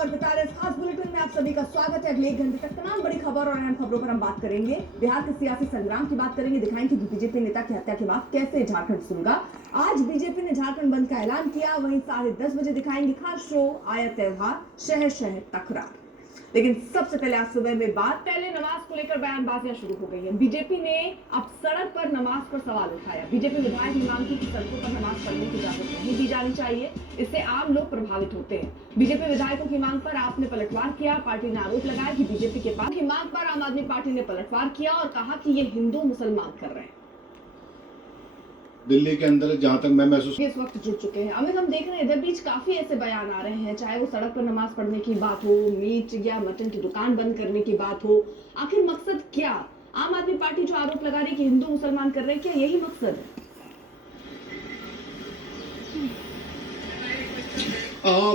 अर्पिता। इस खास बुलेटिन में आप सभी का स्वागत है। अगले 1 घंटे तक तमाम बड़ी खबर और अहम खबरों पर हम बात करेंगे। बिहार के सियासी संग्राम की बात करेंगे, दिखाएंगे कि बीजेपी नेता की हत्या के बाद कैसे झारखंड सुनगा। आज बीजेपी ने झारखंड बंद का ऐलान किया। वहीं 10:30 बजे दिखाएंगे खास शो आया त्योहार, शहर शहर तकरार। लेकिन सबसे पहले आज सुबह में बात, पहले नमाज को लेकर बयानबाजियां शुरू हो गई है। बीजेपी ने अब सड़क पर नमाज पर सवाल उठाया। बीजेपी विधायक ने मांग की कि सड़कों पर नमाज पढ़ने की इजाजत नहीं दी जानी चाहिए, इससे आम लोग प्रभावित होते हैं। बीजेपी विधायकों की मांग पर आपने पलटवार किया। पार्टी ने आरोप लगाया कि बीजेपी के पास की मांग पर आम आदमी पार्टी ने पलटवार किया और कहा कि ये हिंदू मुसलमान कर रहे हैं। दिल्ली के अंदर जहां तक मैं महसूस इस वक्त जुड़ चुके हैं। अमित, हम देख रहे हैं इधर बीच काफी ऐसे बयान आ रहे हैं, चाहे वो सड़क पर नमाज पढ़ने की बात हो, मीट या मटन की दुकान बंद करने की बात हो। आखिर मकसद क्या? आम आदमी पार्टी जो आरोप लगा रही है कि हिंदू मुसलमान कर रहे हैं, क्या यही मकसद है?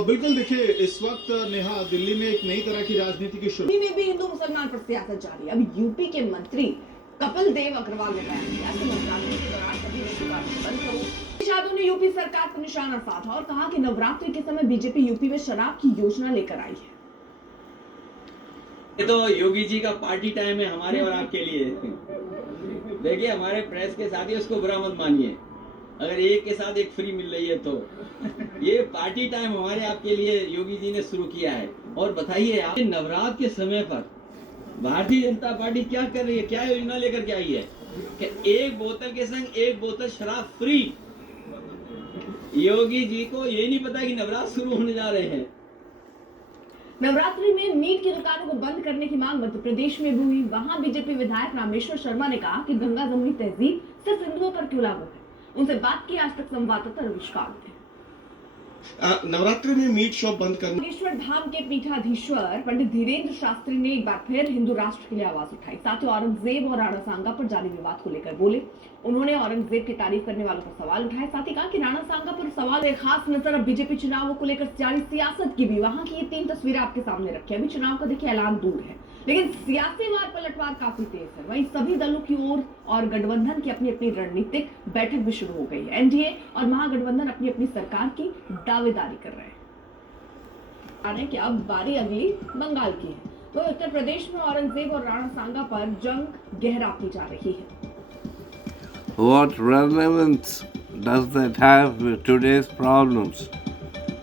बिल्कुल। देखिए, इस वक्त नेहा, दिल्ली में एक नई तरह की राजनीति की शुरू में भी हिंदू मुसलमान पर सियासत जारी। अब यूपी के मंत्री कपिल देव अग्रवाल ने बयान दिया कि नवरात्रि के दौरान सभी दुकानें बंद करो। यादव ने यूपी सरकार पर निशाना साधा और कहा कि नवरात्रि के समय बीजेपी यूपी में शराब की योजना लेकर आई है। ये तो योगी जी का पार्टी टाइम है हमारे और आपके लिए। देखिए, हमारे प्रेस के साथ ही उसको बुरा मत मानिए, अगर एक के साथ एक फ्री मिल रही है तो ये पार्टी टाइम हमारे आपके लिए योगी जी ने शुरू किया है। और बताइए, आप नवरात्र के समय पर भारतीय जनता पार्टी क्या कर रही है, क्या योजना लेकर के आई है कि एक बोतल के संग एक बोतल शराब फ्री। योगी जी को ये नहीं पता कि नवरात्र शुरू होने जा रहे हैं। नवरात्रि में मीट की दुकानों को बंद करने की मांग मध्य प्रदेश में भी हुई। वहां बीजेपी विधायक रामेश्वर शर्मा ने कहा कि गंगा जमुनी तहजीब सिर्फ हिंदुओं पर क्यों लागू है। उनसे बात की आज तक संवाददाता रविश कांत ने। नवरात्रि में मीट शॉप बंद करने नागेश्वर धाम के पीठाधीश्वर पंडित धीरेन्द्र शास्त्री ने एक बार फिर हिंदू राष्ट्र के लिए आवाज उठाई। साथ ही औरंगजेब और राणा सांगा पर जारी विवाद को लेकर बोले। उन्होंने औरंगजेब की तारीफ करने वालों पर सवाल उठाए। साथ ही कहा कि राणा सांगा पर सवाल है। खास नजर अब बीजेपी चुनावों को लेकर जारी सियासत की भी। वहां की ये 3 तस्वीरें आपके सामने रखी। अभी चुनाव का देखिए ऐलान दूर है, लेकिन सियासी वार पलटवार काफी तेज है। वहीं सभी दलों की ओर और गठबंधन की अपनी अपनी रणनीतिक बैठक भी शुरू हो गई है। एनडीए और महागठबंधन अपनी अपनी सरकार की दावेदारी कर रहे हैं कि अब बारी अगली बंगाल की है। तो उत्तर प्रदेश में औरंगजेब और राणा सांगा पर जंग गहराती जा रही है। What relevance does that have with today's problems?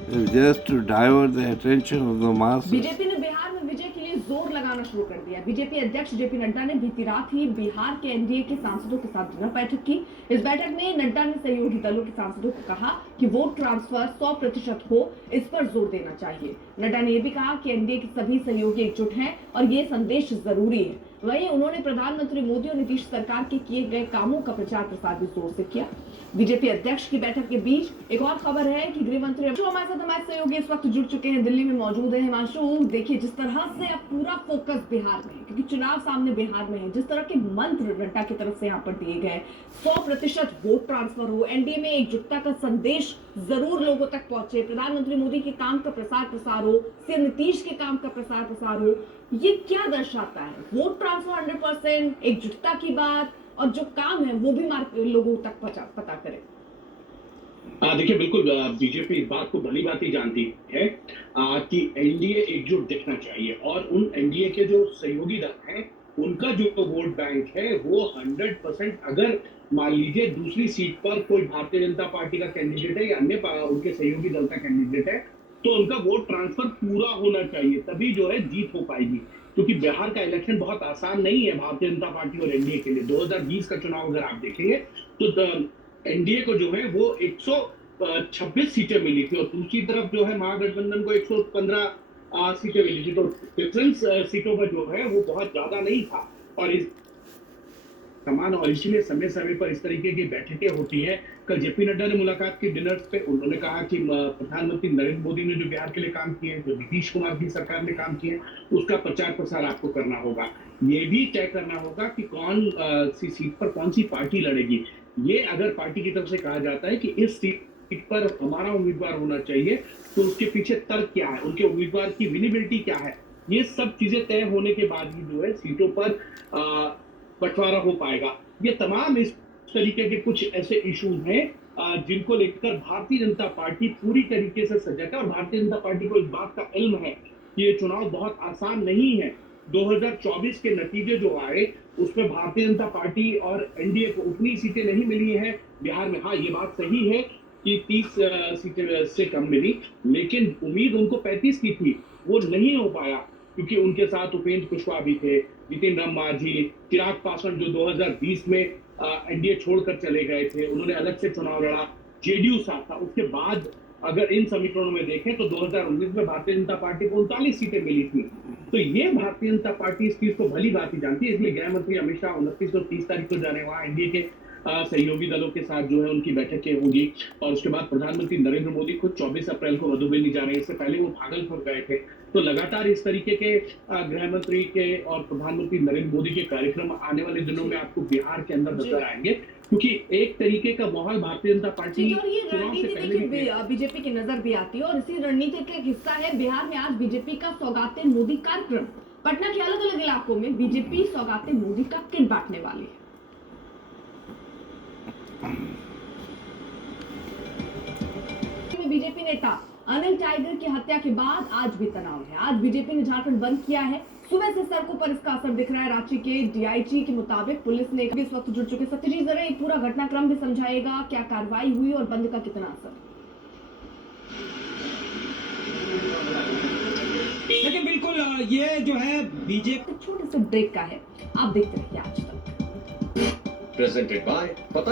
It's just to divert the attention of the masses. BJP ने बिहार में विजय के लिए जोर लगाना शुरू कर दिया। बीजेपी अध्यक्ष जेपी नड्डा ने बीती रात ही बिहार के एनडीए के सांसदों के साथ डिनर बैठक की। इस बैठक में नड्डा ने सहयोगी दलों के सांसदों को कहा कि वोट ट्रांसफर 100% हो, इस पर जोर देना चाहिए। नड्डा ने यह भी कहा कि एनडीए के सभी सहयोगी एकजुट हैं और ये संदेश जरूरी है। वहीं उन्होंने प्रधानमंत्री मोदी और नीतीश सरकार के किए गए कामों का प्रचार प्रसार भी जोर से किया। बीजेपी अध्यक्ष की बैठक के बीच एक और खबर है कि गृह मंत्री हमारे सहयोगी इस वक्त जुड़ चुके हैं, दिल्ली में मौजूद है। हिमांशु, देखिए जिस तरह से अब पूरा फोकस बिहार में है, क्योंकि चुनाव सामने बिहार में है, जिस तरह के मंत्र नड्डा की तरफ से यहाँ पर दिए गए, 100% वोट ट्रांसफर हो, एनडीए में एकजुटता का संदेश जरूर लोगों तक पहुंचे, प्रधानमंत्री मोदी के काम का प्रसार प्रसार हो, सीएम नीतीश के काम का प्रसार प्रसार हो, ये क्या दर्शाता है? वोट ट्रांसफर 100%, एकजुटता की बात, और जो काम है वो भी लोगों तक पता करे। देखिए, बिल्कुल बीजेपी इस बात को भली भांति जानती है कि एनडीए एकजुट दिखना चाहिए और उन एनडीए के जो सहयोगी दल हैं उनका जो वोट बैंक है वो 100%, अगर मान लीजिए दूसरी सीट पर कोई भारतीय जनता पार्टी का कैंडिडेट है या अन्य उनके सहयोगी दल का कैंडिडेट है तो उनका वोट ट्रांसफर पूरा होना चाहिए, तभी जो है जीत हो पाएगी। क्योंकि बिहार का इलेक्शन बहुत आसान नहीं है भारतीय जनता पार्टी और एनडीए के लिए। 2020 का चुनाव अगर आप देखेंगे तो एनडीए को जो है वो 126 सीटें मिली थी और दूसरी तरफ जो है महागठबंधन को 115 सीटें मिली थी। तो डिफरेंस सीटों पर जो है वो बहुत ज्यादा नहीं था और इस समान, और इसलिए समय समय पर इस तरीके की बैठकें होती हैं। कल जेपी नड्डा ने मुलाकात की डिनर पे, उन्होंने कहा कि प्रधानमंत्री नरेंद्र मोदी ने जो बिहार के लिए काम किए हैं, जो नीतीश कुमार की सरकार ने काम किए हैं, उसका प्रचार प्रसार आपको करना होगा। ये भी तय करना होगा कि कौन सी सीट पर कौन सी पार्टी लड़ेगी। ये अगर पार्टी की तरफ से कहा जाता है कि इस सीट पर हमारा उम्मीदवार होना चाहिए तो उसके पीछे तर्क क्या है, उनके उम्मीदवार की विनिबिलिटी क्या है, ये सब चीजें तय होने के बाद ही जो है सीटों पर बंटवारा हो पाएगा। ये तमाम इस तरीके के कुछ ऐसे इश्यूज हैं जिनको लेकर भारतीय जनता पार्टी पूरी तरीके से सजग है और भारतीय जनता पार्टी को इस बात का इल्म है कि ये चुनाव बहुत आसान नहीं है। 2024 के नतीजे जो आए उसमें भारतीय जनता पार्टी और एनडीए को उतनी सीटें नहीं मिली हैं बिहार में। हाँ, ये बात सही है कि 30 सीटें से कम मिली, लेकिन उम्मीद उनको 35 की थी, वो नहीं हो पाया क्योंकि उनके साथ उपेंद्र कुशवाहा भी थे, जितिन राम मांझी, चिराग पासवान जो 2020 में एनडीए छोड़कर चले गए थे, उन्होंने अलग से चुनाव लड़ा, जेडीयू साथ था। उसके बाद अगर इन समीकरणों में देखें तो 2019 में भारतीय जनता पार्टी को 39 सीटें मिली थी। तो ये भारतीय जनता पार्टी इस चीज को भली भांति जानती है, इसलिए गृह मंत्री अमित शाह 29 और 30 तारीख को जाने वहां एनडीए के सहयोगी दलों के साथ जो है उनकी बैठकें होंगी। और उसके बाद प्रधानमंत्री नरेंद्र मोदी खुद 24 अप्रैल को मधुबनी जा रहे हैं, इससे पहले वो भागलपुर गए थे। तो लगातार इस तरीके के गृह मंत्री के और प्रधानमंत्री नरेंद्र मोदी के कार्यक्रम आने वाले दिनों में आपको बिहार के अंदर नजर आएंगे, क्योंकि एक तरीके का माहौल भारतीय जनता पार्टी ठीक है, और ये चुनाव से रणनीति पहले ही देखिए बीजेपी की नजर भी आती है और इसी रणनीति का एक हिस्सा है बिहार में आज बीजेपी का सौगाते मोदी कार्यक्रम। पटना के अलग अलग इलाकों में बीजेपी सौगाते मोदी का किट बांटने वाली है। बीजेपी नेता अनिल टाइगर की हत्या के बाद आज भी तनाव है। आज बीजेपी ने झारखंड बंद किया है। सुबह से सड़कों पर इसका असर दिख रहा है। रांची के डीआईजी के मुताबिक पुलिस ने इस वक्त जुड़ चुके। सत्यजीत जरा ये पूरा घटनाक्रम भी समझाएगा, क्या कार्रवाई हुई और बंद का कितना असर? देखिए बिल्कुल ये जो है बीजेपी छोटे से ब्रेक का है, आप देखते रहिए आज तक। presented by Patanjali.